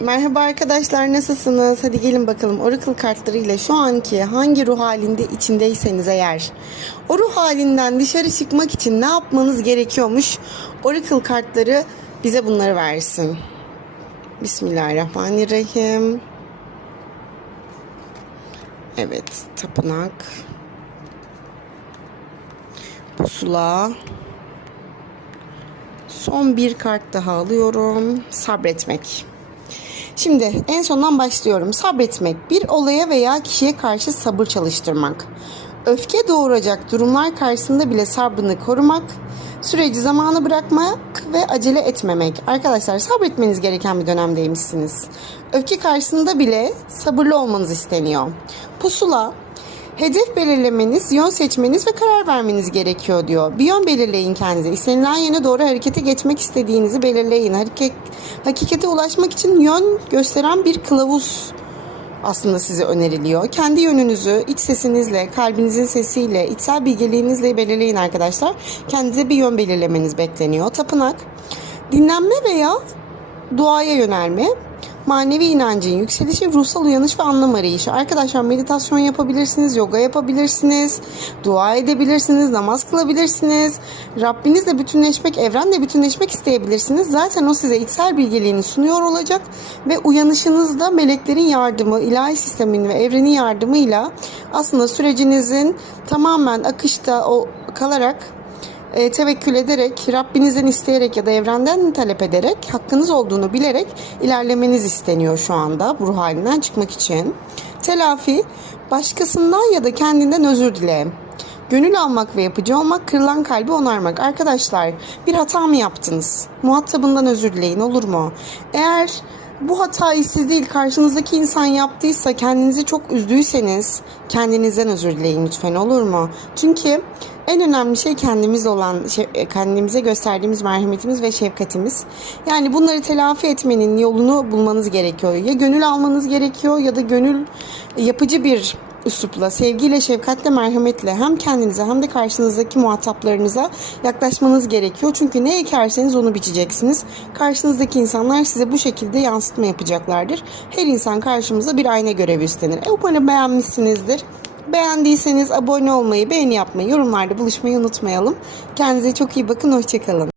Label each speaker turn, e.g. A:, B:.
A: Merhaba arkadaşlar nasılsınız? Hadi gelin bakalım Oracle kartlarıyla şu anki hangi ruh halinde içindeyseniz eğer o ruh halinden dışarı çıkmak için ne yapmanız gerekiyormuş? Oracle kartları bize bunları versin. Bismillahirrahmanirrahim. Evet, tapınak. Pusula. Son bir kart daha alıyorum. Sabretmek. Şimdi en sondan başlıyorum. Sabretmek, bir olaya veya kişiye karşı sabır çalıştırmak. Öfke doğuracak durumlar karşısında bile sabrını korumak, süreci zamanı bırakmak ve acele etmemek. Arkadaşlar sabretmeniz gereken bir dönemdeymişsiniz. Öfke karşısında bile sabırlı olmanız isteniyor. Pusula, Hedef belirlemeniz, yön seçmeniz ve karar vermeniz gerekiyor diyor. Bir yön belirleyin kendinize. İstenilen yöne doğru harekete geçmek istediğinizi belirleyin. Hareket, hakikate ulaşmak için yön gösteren bir kılavuz aslında size öneriliyor. Kendi yönünüzü iç sesinizle, kalbinizin sesiyle, içsel bilgeliğinizle belirleyin arkadaşlar. Kendinize bir yön belirlemeniz bekleniyor. Tapınak, dinlenme veya duaya yönelme, manevi inancın yükselişi, ruhsal uyanış ve anlam arayışı. Arkadaşlar meditasyon yapabilirsiniz, yoga yapabilirsiniz, dua edebilirsiniz, namaz kılabilirsiniz. Rabbinizle bütünleşmek, evrenle bütünleşmek isteyebilirsiniz. Zaten o size içsel bilgeliğini sunuyor olacak ve uyanışınızda meleklerin yardımı, ilahi sistemin ve evrenin yardımıyla aslında sürecinizin tamamen akışta o kalarak e, tevekkül ederek, Rabbinizden isteyerek ya da evrenden talep ederek, hakkınız olduğunu bilerek ilerlemeniz isteniyor şu anda bu ruh halinden çıkmak için. Telafi, başkasından ya da kendinden özür dile. Gönül almak ve yapıcı olmak, kırılan kalbi onarmak. Arkadaşlar bir hata mı yaptınız? Muhatabından özür dileyin olur mu? Eğer bu hatayı siz değil karşınızdaki insan yaptıysa kendinizi çok üzdüyseniz kendinizden özür dileyin lütfen olur mu? Çünkü en önemli şey kendimiz olan şey, kendimize gösterdiğimiz merhametimiz ve şefkatimiz. Yani bunları telafi etmenin yolunu bulmanız gerekiyor. Ya gönül almanız gerekiyor ya da gönül yapıcı bir üslupla, sevgiyle, şefkatle, merhametle hem kendinize hem de karşınızdaki muhataplarınıza yaklaşmanız gerekiyor. Çünkü ne ekerseniz onu biçeceksiniz. Karşınızdaki insanlar size bu şekilde yansıtma yapacaklardır. Her insan karşımıza bir ayna görevi üstlenir. E, umarım beğenmişsinizdir. Beğendiyseniz abone olmayı, beğeni yapmayı, yorumlarda buluşmayı unutmayalım. Kendinize çok iyi bakın, hoşçakalın.